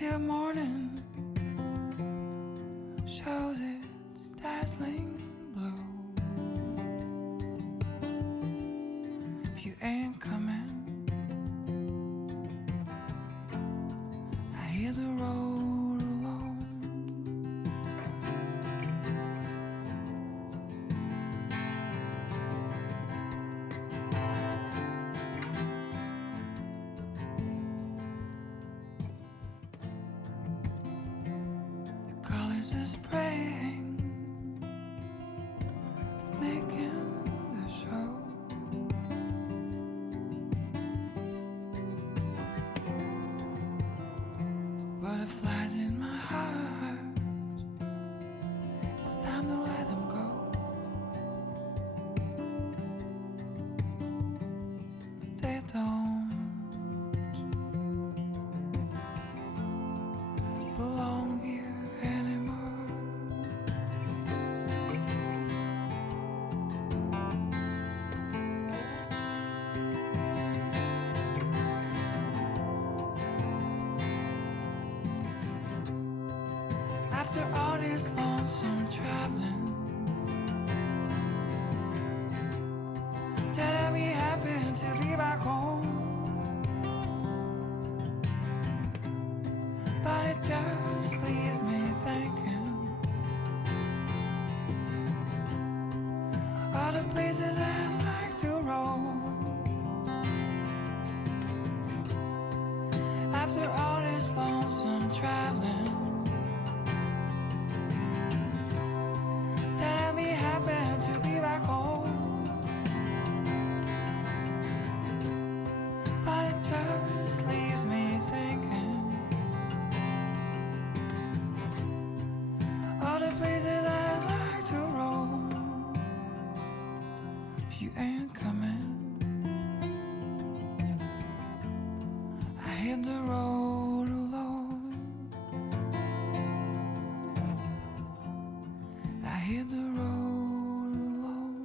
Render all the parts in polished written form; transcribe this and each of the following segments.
till morning shows its dazzling blue. If you ain't coming, I hear the road alone. Colors are spraying, making the show. Butterflies in my heart, it's time to let them go. They don't belong here anymore. After all this lonesome traveling, that we happen to be back home. But it just leaves me thinking all the places I'd like to roam. After all this lonesome traveling, that we happen to be back home. But it just leaves me thinking all the places I'd like to roam. If you ain't coming, I hit the road alone. I hit the road alone.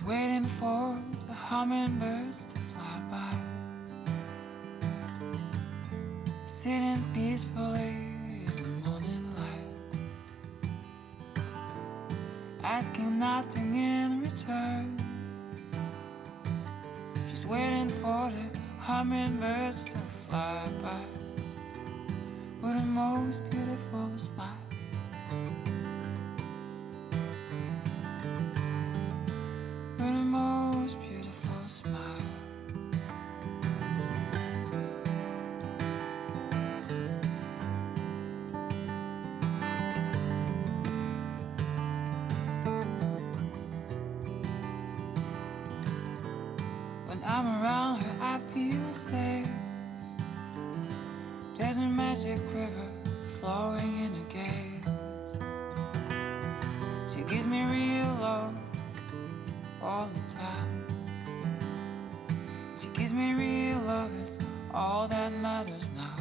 She's waiting for the hummingbirds to fly by, sitting peacefully in the morning light, asking nothing in return. She's waiting for the hummingbirds to fly by with the most beautiful smile. With the most beautiful smile. When I'm around her, I feel safe. There's a magic river flowing in her gaze. She gives me real love all the time. She gives me real love, it's all that matters now.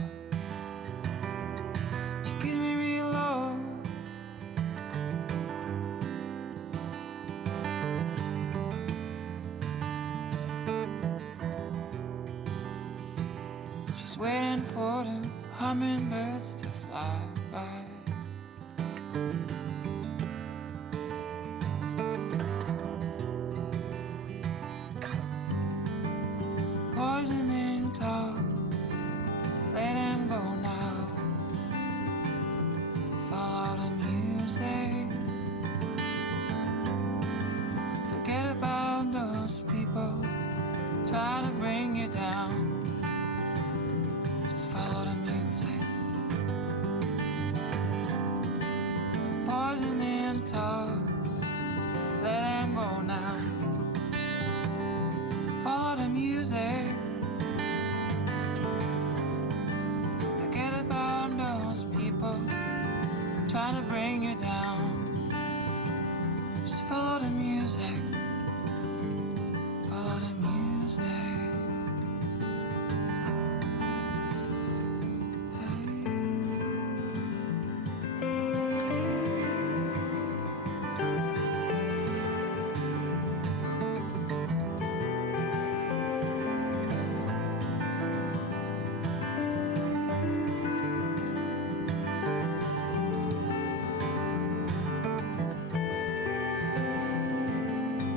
She gives me real love. She's waiting for the hummingbirds to fly by. Poisoning thoughts, let them go now. Follow the music. Forget about those people try to bring you down. Just follow the music. Poisoning thoughts, let them go now. Follow the music. Forget about those people trying to bring you down. Just follow the music. Follow the music.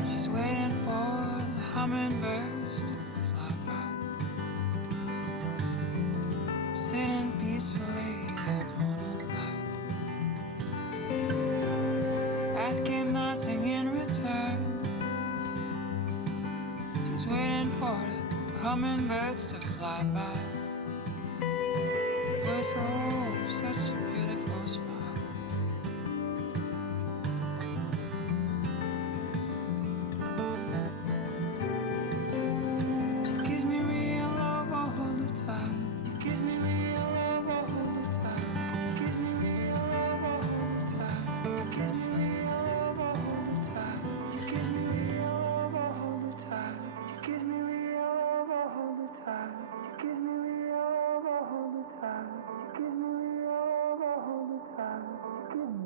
She's waiting for the hummingbirds to fly by, sitting peacefully at morning light, asking nothing in return. She's waiting for the hummingbirds to fly by with such a beautiful smile. She gives me real love all the time. She gives me real love all the time. She gives me real love all the time. She gives me real love all the time. She gives me real love all the time. She gives me real love all the time. She gives me real love all the time. She gives me real love all the time. She gives me.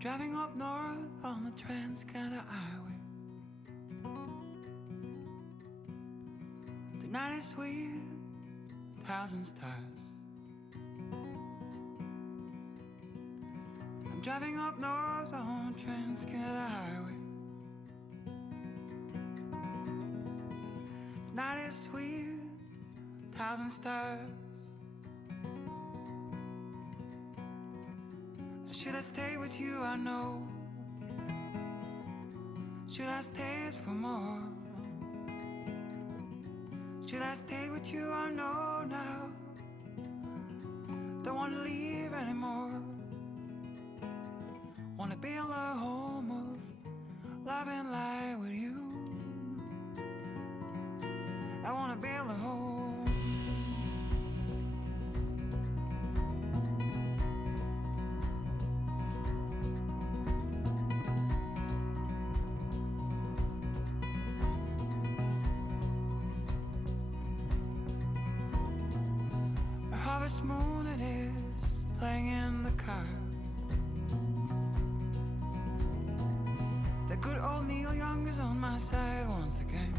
Driving up north on the Trans-Canada Highway. The night is sweet, 1,000 stars. I'm driving up north on the Trans-Canada Highway. The night is sweet, 1,000 stars. Should I stay with you? I know. Should I stay for more? Should I stay with you? I know now. Don't want to leave anymore. Wanna build a home of love and light with you. I wanna build a home. A harvest moon it is, playing in the car. The good old Neil Young is on my side once again.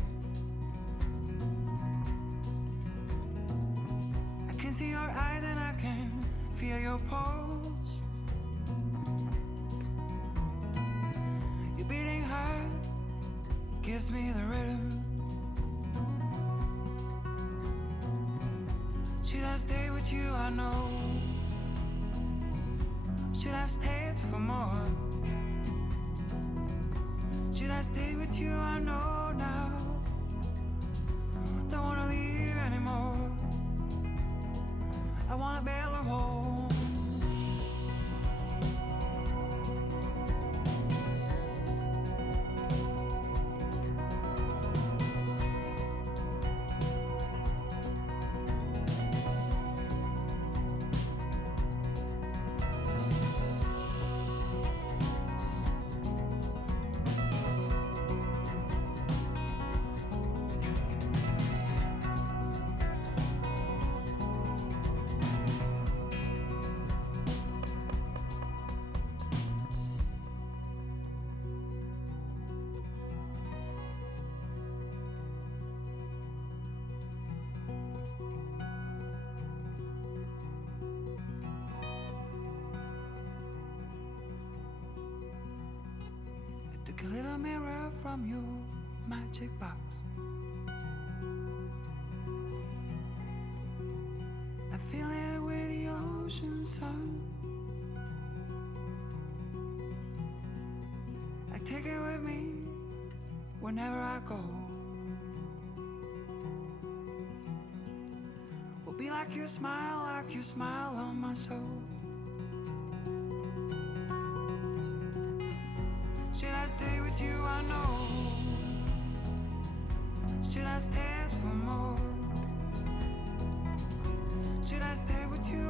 I can see your eyes and I can feel your pulse. Your beating heart gives me the rhythm. Should I stay with you? I know. Should I stay for more? Should I stay with you? I know now. Don't wanna leave anymore. I wanna build a home. Took a little mirror from your magic box. I fill it with the ocean sun. I take it with me whenever I go. Will be like your smile on my soul. Should I stay with you? I know. Should I stay for more? Should I stay with you?